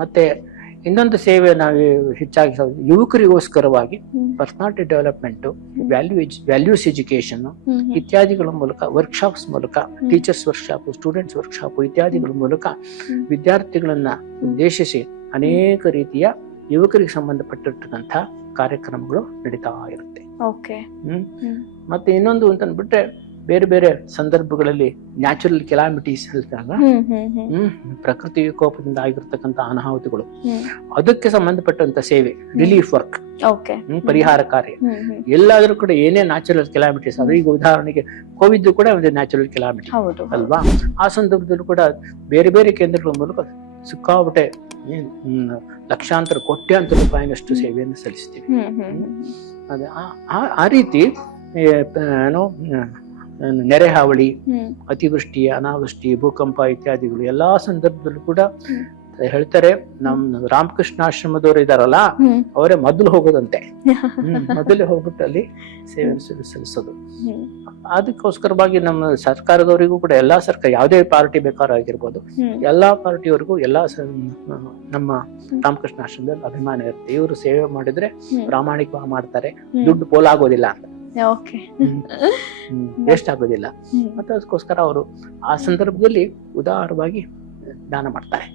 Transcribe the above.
ಮತ್ತೆ ಇನ್ನೊಂದು ಸೇವೆ ನಾವು ಹೆಚ್ಚಾಗಿ ಯುವಕರಿಗೋಸ್ಕರವಾಗಿ ಪರ್ಸನಾಲಿಟಿ ಡೆವಲಪ್ಮೆಂಟ್, ವ್ಯಾಲ್ಯೂಸ್ ಎಜುಕೇಶನ್ ಇತ್ಯಾದಿಗಳ ಮೂಲಕ, ವರ್ಕ್ಶಾಪ್ಸ್ ಮೂಲಕ, ಟೀಚರ್ಸ್ ವರ್ಕ್ಶಾಪ್, ಸ್ಟೂಡೆಂಟ್ಸ್ ವರ್ಕ್ಶಾಪ್ ಇತ್ಯಾದಿಗಳ ಮೂಲಕ ವಿದ್ಯಾರ್ಥಿಗಳನ್ನ ಉದ್ದೇಶಿಸಿ ಅನೇಕ ರೀತಿಯ ಯುವಕರಿಗೆ ಸಂಬಂಧಪಟ್ಟಿರ್ತಕ್ಕಂಥ ಕಾರ್ಯಕ್ರಮಗಳು ನಡೀತಾ ಇರುತ್ತೆ. ಮತ್ತೆ ಇನ್ನೊಂದು ಅಂತಂದ್ಬಿಟ್ರೆ ಬೇರೆ ಬೇರೆ ಸಂದರ್ಭಗಳಲ್ಲಿ ನ್ಯಾಚುರಲ್ ಕೆಲಾಮಿಟೀಸ್ ಹೇಳ್ತಾಗ, ಪ್ರಕೃತಿ ವಿಕೋಪದಿಂದ ಆಗಿರ್ತಕ್ಕಂಥ ಅನಾಹುತಿಗಳು, ಅದಕ್ಕೆ ಸಂಬಂಧಪಟ್ಟಂತ ಸೇವೆ, ರಿಲೀಫ್ ವರ್ಕ್, ಪರಿಹಾರ ಕಾರ್ಯ, ಎಲ್ಲಾದ್ರೂ ಕೂಡ ಏನೇ ನ್ಯಾಚುರಲ್ ಕೆಲಾಮಿಟೀಸ್, ಅದು ಈಗ ಉದಾಹರಣೆಗೆ ಕೋವಿಡ್ ಕೂಡ ಒಂದು ನ್ಯಾಚುರಲ್ ಕೆಲಾಮಿಟಿ ಅಲ್ವಾ, ಆ ಸಂದರ್ಭದಲ್ಲೂ ಕೂಡ ಬೇರೆ ಬೇರೆ ಕೇಂದ್ರಗಳ ಮೂಲಕ ಸಿಕ್ಕಾಪಟ್ಟೆ ಲಕ್ಷಾಂತರ ಕೋಟ್ಯಾಂತರ ರೂಪಾಯಿನಷ್ಟು ಸೇವೆಯನ್ನು ಸಲ್ಲಿಸ್ತೀವಿ. ಅದೇ ಆ ರೀತಿ ಏನೋ ನೆರೆ ಹಾವಳಿ, ಅತಿವೃಷ್ಟಿ, ಅನಾವೃಷ್ಟಿ, ಭೂಕಂಪ ಇತ್ಯಾದಿಗಳು ಎಲ್ಲಾ ಸಂದರ್ಭದಲ್ಲೂ ಕೂಡ ಹೇಳ್ತಾರೆ, ನಮ್ ರಾಮಕೃಷ್ಣಾಶ್ರಮದವರು ಇದಾರಲ್ಲ ಅವರೇ ಮೊದಲು ಹೋಗೋದಂತೆ, ಮೊದಲೇ ಹೋಗ್ಬಿಟ್ಟು ಅಲ್ಲಿ ಸೇವೆ ಸಲ್ಲಿಸೋದು. ಅದಕ್ಕೋಸ್ಕರವಾಗಿ ನಮ್ಮ ಸರ್ಕಾರದವರಿಗೂ ಕೂಡ, ಎಲ್ಲಾ ಸರ್ಕಾರ ಯಾವುದೇ ಪಾರ್ಟಿ ಬೇಕಾಗಿರ್ಬೋದು, ಎಲ್ಲಾ ಪಾರ್ಟಿಯವರಿಗೂ ನಮ್ಮ ರಾಮಕೃಷ್ಣಾಶ್ರಮದಲ್ಲಿ ಅಭಿಮಾನ ಇರುತ್ತೆ. ಇವರು ಸೇವೆ ಮಾಡಿದ್ರೆ ಪ್ರಾಮಾಣಿಕವಾಗಿ ಮಾಡ್ತಾರೆ, ದುಡ್ಡು ಪೋಲಾಗೋದಿಲ್ಲ ಅಂತ, ವೇಸ್ಟ್ ಆಗೋದಿಲ್ಲ. ಮತ್ತೆ ಅದಕ್ಕೋಸ್ಕರ ಅವರು ಆ ಸಂದರ್ಭದಲ್ಲಿ ಉದಾರವಾಗಿ ದಾನ ಮಾಡ್ತಾರೆ.